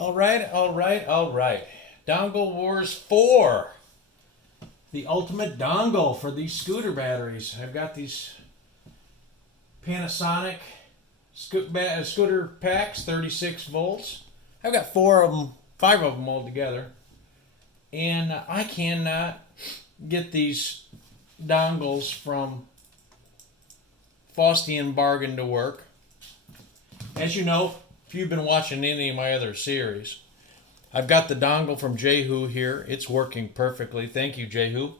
All right, all right, all right. Dongle Wars 4. The ultimate dongle for these scooter batteries. I've got these Panasonic scooter packs, 36 volts. I've got 5 of them all together. And I cannot get these dongles from Faustian Bargain to work. As you know, if you've been watching any of my other series, I've got the dongle from Jehu here. It's working perfectly. Thank you, Jehu.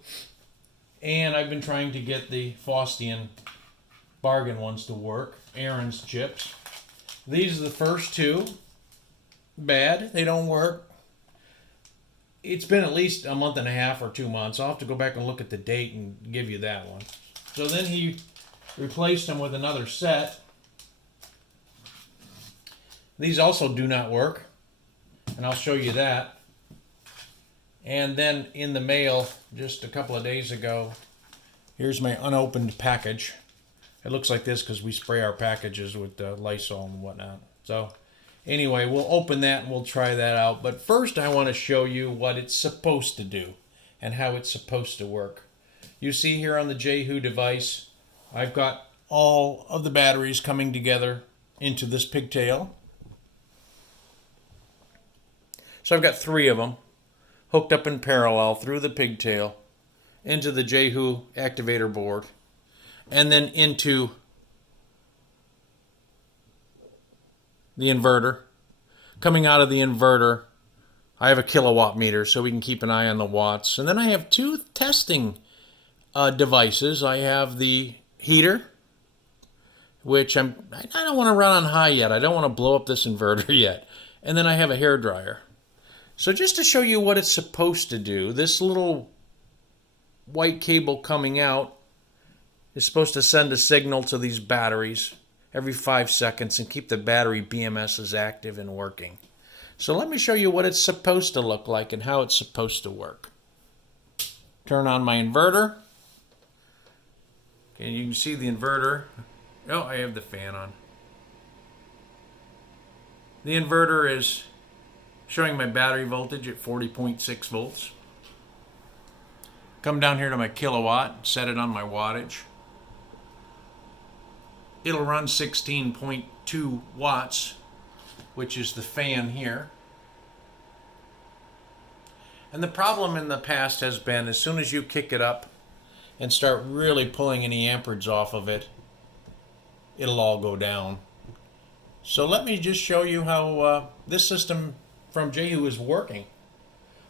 And I've been trying to get the Faustian Bargain ones to work. Aaron's chips. These are the first two. Bad. They don't work. It's been at least a month and a half or 2 months. I'll have to go back and look at the date and give you that one. So then he replaced them with another set. These also do not work, and I'll show you that. And then in the mail just a couple of days ago, here's my unopened package. It looks like this because we spray our packages with Lysol and whatnot. So anyway, we'll open that and we'll try that out. But first I want to show you what it's supposed to do and how it's supposed to work. You see here on the Jehu device, I've got all of the batteries coming together into this pigtail. So I've got 3 of them hooked up in parallel through the pigtail into the Jehu activator board and then into the inverter. Coming out of the inverter, I have a kilowatt meter so we can keep an eye on the watts. And then I have 2 testing devices. I have the heater, which I don't want to run on high yet. I don't want to blow up this inverter yet. And then I have a hair dryer. So just to show you what it's supposed to do, this little white cable coming out is supposed to send a signal to these batteries every 5 seconds and keep the battery BMSs active and working. So let me show you what it's supposed to look like and how it's supposed to work. Turn on my inverter. Okay, you can see the inverter. Oh, I have the fan on. The inverter is showing my battery voltage at 40.6 volts. Come down here to my kilowatt, set it on my wattage. It'll run 16.2 watts, which is the fan here. And the problem in the past has been as soon as you kick it up and start really pulling any amperage off of it, it'll all go down. So let me just show you how this system from Jehu is working.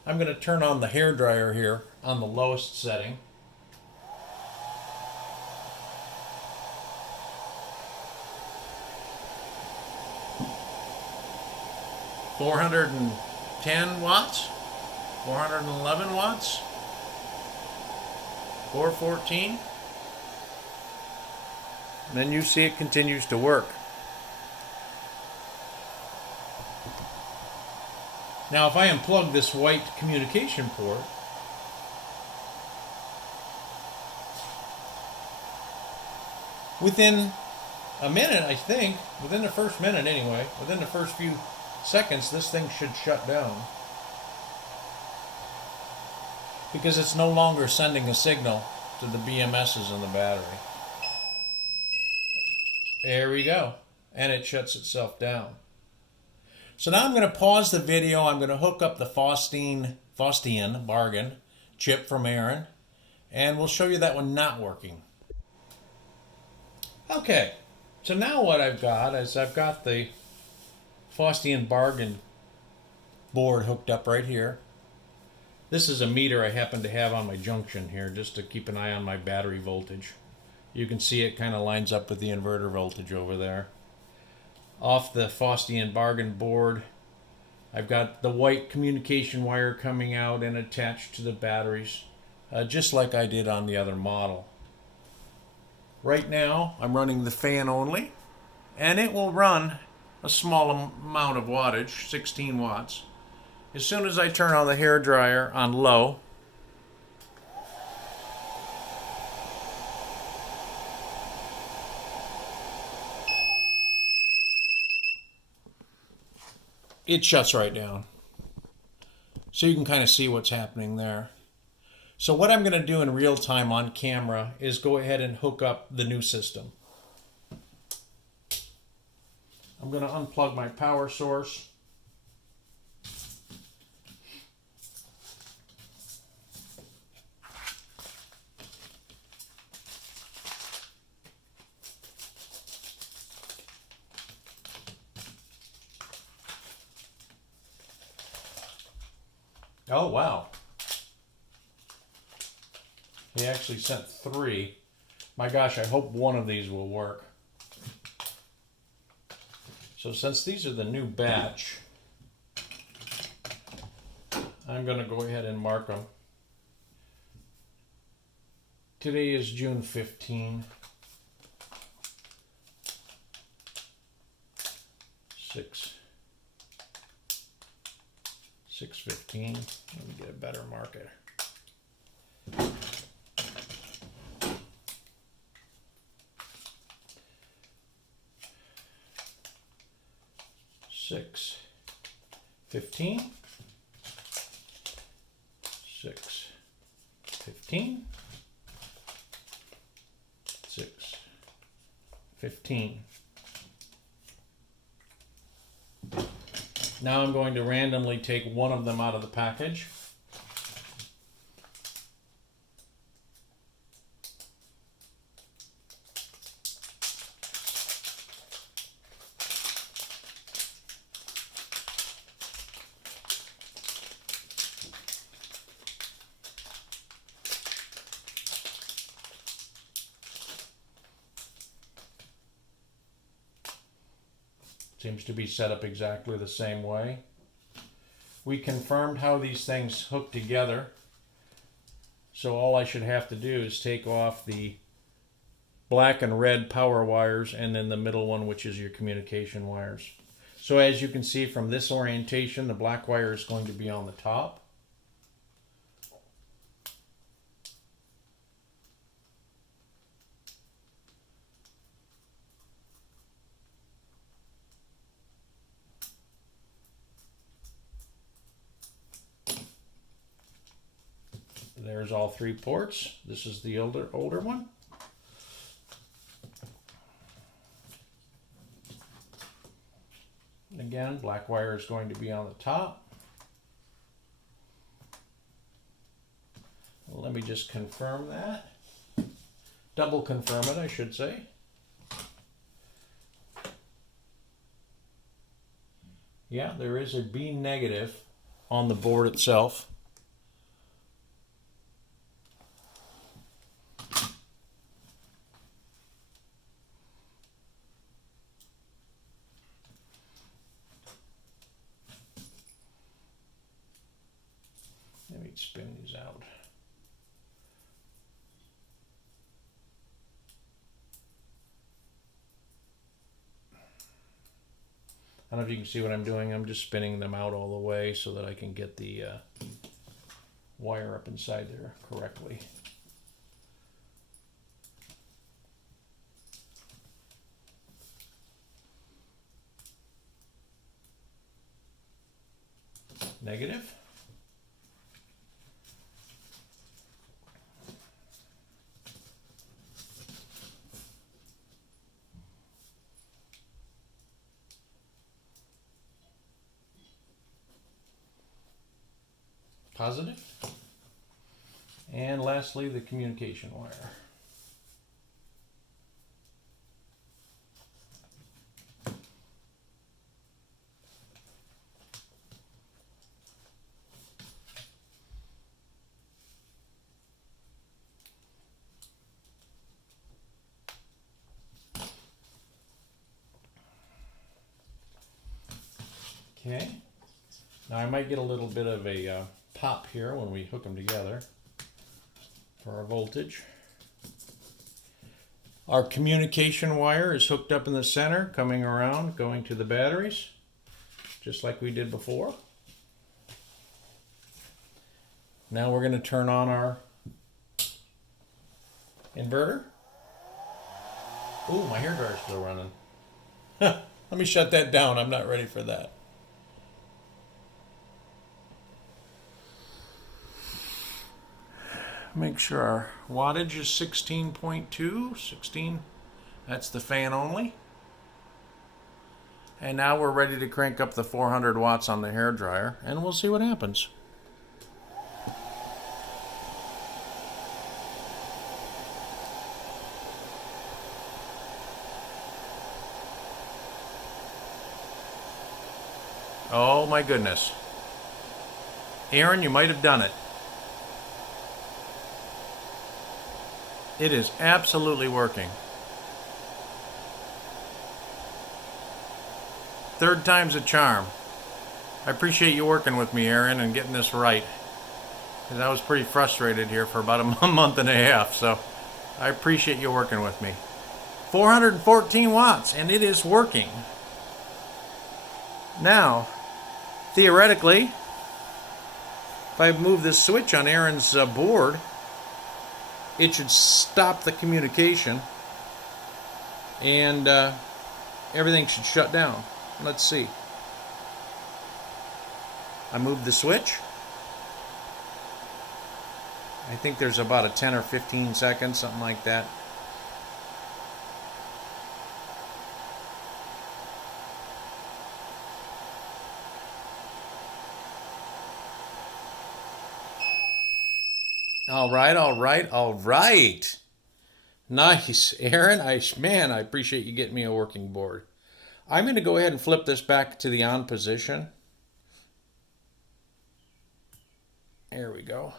I'm going to turn on the hair dryer here on the lowest setting. $410 watts, 411 watts, 414. And then you see it continues to work. Now if I unplug this white communication port, within a minute, I think, within the first minute anyway, within the first few seconds, this thing should shut down. Because it's no longer sending a signal to the BMSs in the battery. There we go. And it shuts itself down. So now I'm going to pause the video. I'm going to hook up the Faustian Bargain chip from Aaron. And we'll show you that one not working. Okay. So now what I've got is I've got the Faustian Bargain board hooked up right here. This is a meter I happen to have on my junction here just to keep an eye on my battery voltage. You can see it kind of lines up with the inverter voltage over there. Off the Faustian Bargain board, I've got the white communication wire coming out and attached to the batteries, just like I did on the other model. Right now, I'm running the fan only, and it will run a small amount of wattage, 16 watts. As soon as I turn on the hair dryer on low, it shuts right down. So you can kind of see what's happening there. So what I'm going to do in real time on camera is go ahead and hook up the new system. I'm going to unplug my power source. Oh, wow. He actually sent 3. My gosh, I hope one of these will work. So since these are the new batch, I'm going to go ahead and mark them. Today is June 15. 6/15. Let me get a better marker. Six 15. 6/15. 6/15. Now I'm going to randomly take one of them out of the package. Seems to be set up exactly the same way. We confirmed how these things hook together. So all I should have to do is take off the black and red power wires and then the middle one, which is your communication wires. So as you can see from this orientation, the black wire is going to be on the top. There's all 3 ports. This is the older one. Again, black wire is going to be on the top. Let me just confirm that. Double confirm it, I should say. Yeah, there is a B negative on the board itself. Let me spin these out. I don't know if you can see what I'm doing. I'm just spinning them out all the way so that I can get the wire up inside there correctly. Negative. Positive. And lastly, the communication wire. Okay. Now I might get a little bit of a pop here when we hook them together for our voltage. Our communication wire is hooked up in the center, coming around, going to the batteries, just like we did before. Now we're going to turn on our inverter. Ooh, my hairdryer's still running. Let me shut that down. I'm not ready for that. Make sure our wattage is 16.2, 16. That's the fan only. And now we're ready to crank up the 400 watts on the hairdryer, and we'll see what happens. Oh my goodness. Aaron, you might have done it. It is absolutely working. Third time's a charm. I appreciate you working with me, Aaron, and getting this right. Because I was pretty frustrated here for about a month and a half, so I appreciate you working with me. 414 watts, and it is working. Now, theoretically, if I move this switch on Aaron's board, it should stop the communication, and everything should shut down. Let's see. I moved the switch. I think there's about a 10 or 15 seconds, something like that. All right, all right, all right. Nice, Aaron. Man, I appreciate you getting me a working board. I'm going to go ahead and flip this back to the on position. There we go.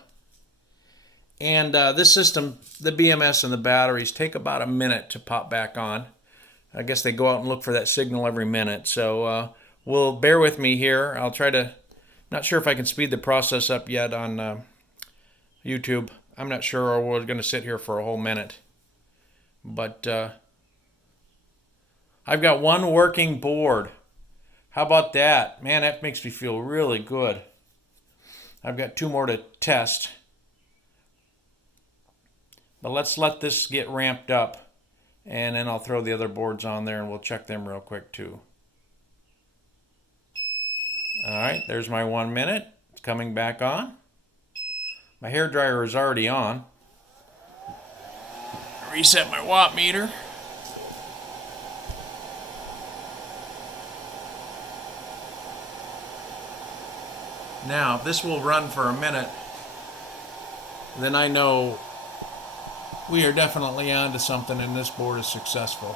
And this system, the BMS and the batteries, take about a minute to pop back on. I guess they go out and look for that signal every minute. So we'll bear with me here. I'll try to, not sure if I can speed the process up yet on YouTube. I'm not sure, or we're going to sit here for a whole minute. But I've got one working board. How about that? Man, that makes me feel really good. I've got two more to test. But let's let this get ramped up, and then I'll throw the other boards on there and we'll check them real quick too. Alright, there's my 1 minute. It's coming back on. My hairdryer is already on. Reset my watt meter. Now, if this will run for a minute, then I know we are definitely onto something and this board is successful.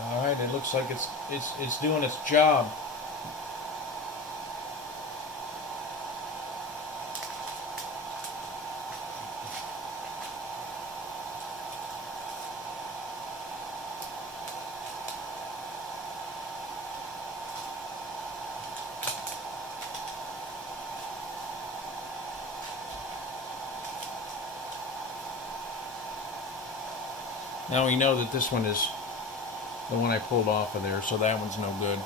All right, it looks like it's doing its job. Now we know that this one is the one I pulled off of there, so that one's no good.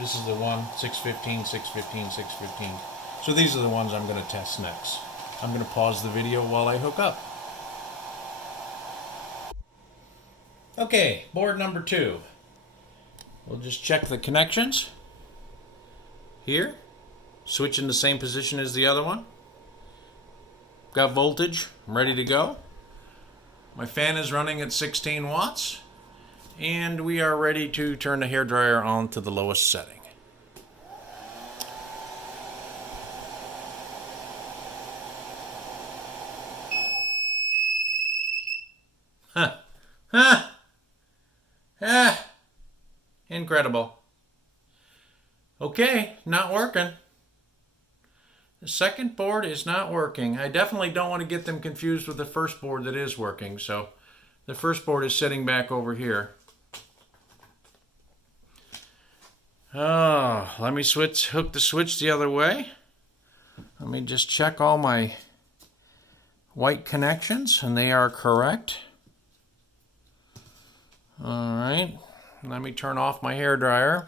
This is the one, 615, 615, 615. So these are the ones I'm going to test next. I'm going to pause the video while I hook up. Okay, board number 2. We'll just check the connections. Here, switch in the same position as the other one. Got voltage, I'm ready to go. My fan is running at 16 watts. And we are ready to turn the hairdryer on to the lowest setting. Huh. Huh. Ah. Incredible. Okay, not working. The second board is not working. I definitely don't want to get them confused with the first board that is working. So the first board is sitting back over here. Oh, let me hook the switch the other way. Let me just check all my white connections, and they are correct. All right, let me turn off my hairdryer.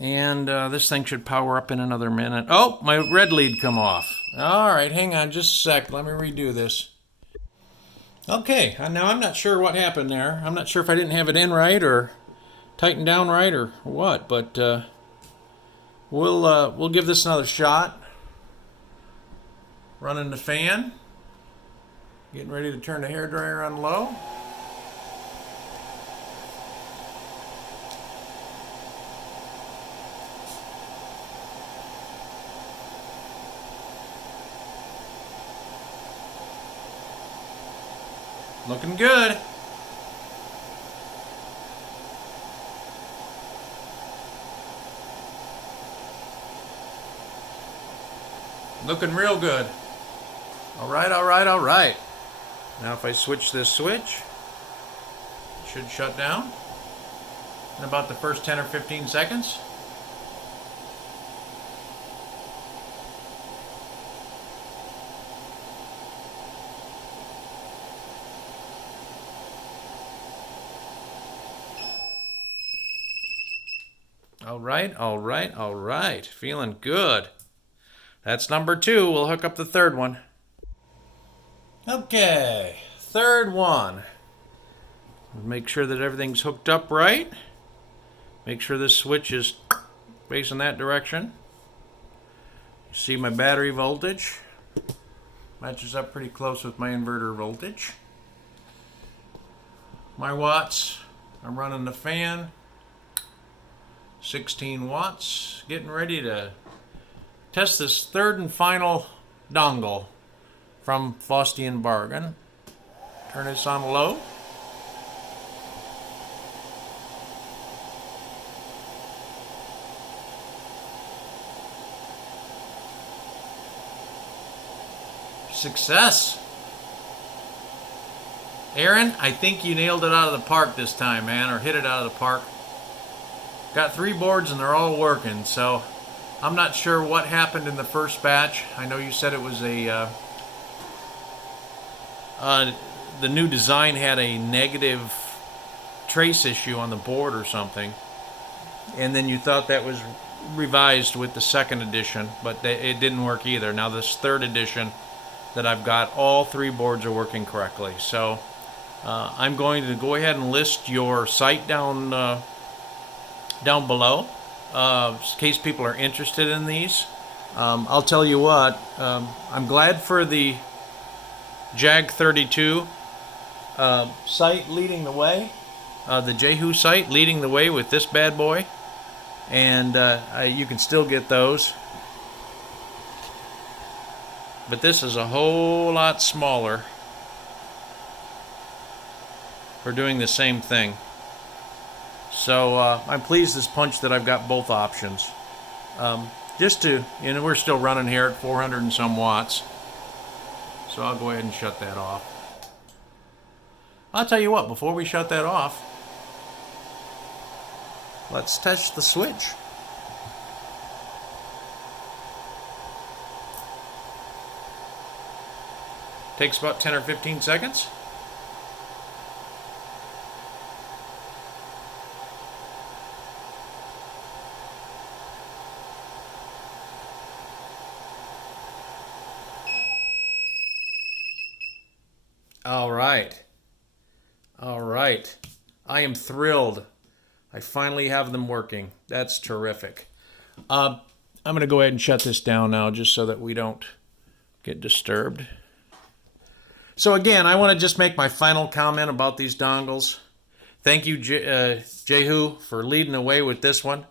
And this thing should power up in another minute. Oh, my red lead come off. All right, hang on just a sec. Let me redo this. Okay, now I'm not sure what happened there. I'm not sure if I didn't have it in right or tightened down right or what, but we'll give this another shot. Running the fan. Getting ready to turn the hairdryer on low. Looking good. Looking real good. All right, all right, all right. Now if I switch this switch, it should shut down in about the first 10 or 15 seconds. All right, all right, all right. Feeling good. That's number 2. We'll hook up the third one. Okay, third one. Make sure that everything's hooked up right. Make sure this switch is facing that direction. See my battery voltage. Matches up pretty close with my inverter voltage. My watts, I'm running the fan. 16 watts. Getting ready to test this third and final dongle from Faustian Bargain. Turn this on low. Success. Aaron, I think you nailed it out of the park this time, man, or hit it out of the park. Got 3 boards and they're all working, so I'm not sure what happened in the first batch. I know you said it was a the new design had a negative trace issue on the board or something, and then you thought that was revised with the second edition, but it didn't work either. Now this third edition that I've got, all 3 boards are working correctly. So I'm going to go ahead and list your site down below in case people are interested in these. I'll tell you what, I'm glad for the Jag32 site leading the way, the Jehu site leading the way with this bad boy, and you can still get those, but this is a whole lot smaller for doing the same thing. So I'm pleased as punch that I've got both options. Just to, we're still running here at 400 and some watts. So I'll go ahead and shut that off. I'll tell you what, before we shut that off, let's test the switch. Takes about 10 or 15 seconds. All right. All right. I am thrilled. I finally have them working. That's terrific. I'm going to go ahead and shut this down now just so that we don't get disturbed. So again, I want to just make my final comment about these dongles. Thank you, Jehu, for leading the way with this one.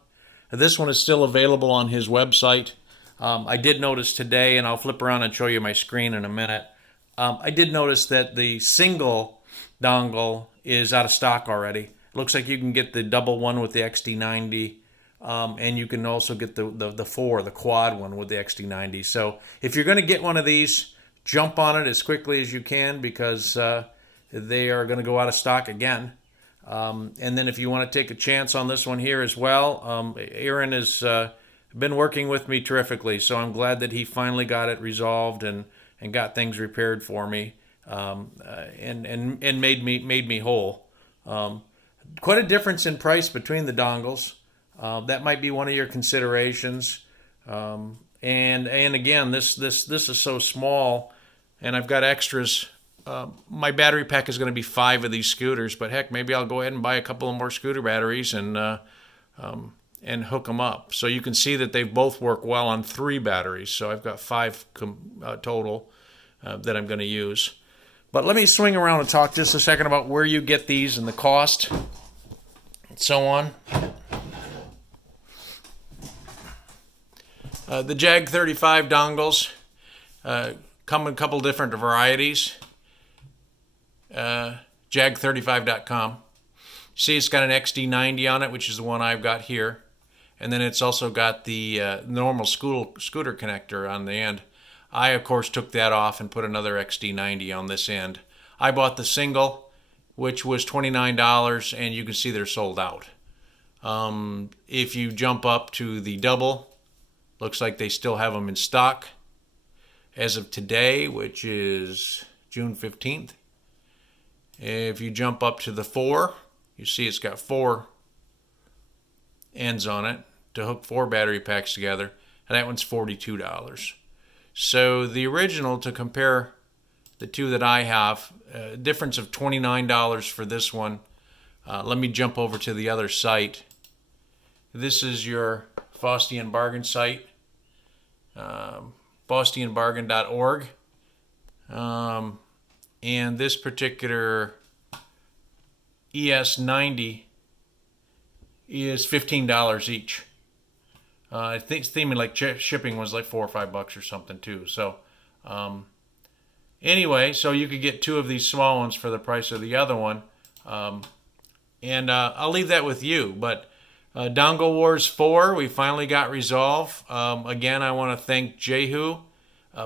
This one is still available on his website. I did notice today, and I'll flip around and show you my screen in a minute, I did notice that the single dongle is out of stock already. It looks like you can get the double one with the XT90, and you can also get the quad one with the XT90. So if you're going to get one of these, jump on it as quickly as you can, because they are going to go out of stock again. And then if you want to take a chance on this one here as well, Aaron is been working with me terrifically. So I'm glad that he finally got it resolved and got things repaired for me, and made me whole. Quite a difference in price between the dongles. That might be one of your considerations. And again, this is so small, and I've got extras. My battery pack is going to be 5 of these scooters, but heck, maybe I'll go ahead and buy a couple of more scooter batteries and hook them up. So you can see that they both work well on 3 batteries. So I've got 5 total that I'm going to use. But let me swing around and talk just a second about where you get these and the cost and so on. The Jag 35 dongles come in a couple different varieties. Jag35.com. See, it's got an XT90 on it, which is the one I've got here. And then it's also got the normal scooter connector on the end. I, of course, took that off and put another XT90 on this end. I bought the single, which was $29, and you can see they're sold out. If you jump up to the double, looks like they still have them in stock as of today, which is June 15th. If you jump up to the 4, you see it's got 4 ends on it to hook 4 battery packs together, and that one's $42. So the original, to compare the two that I have, a difference of $29 for this one. Let me jump over to the other site. This is your Faustian Bargain site, faustianbargain.org. And this particular ES90 is $15 each. I think seeming like shipping was like $4 or $5 or something too. So anyway, so you could get 2 of these small ones for the price of the other one. And I'll leave that with you. But Dongle Wars 4, we finally got resolved. Again, I want to thank Jehu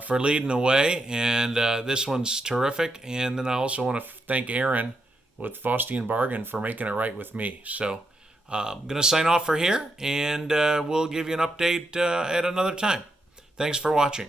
for leading the way, and this one's terrific. And then I also want to thank Aaron with Faustian Bargain for making it right with me. So I'm going to sign off for here, and we'll give you an update at another time. Thanks for watching.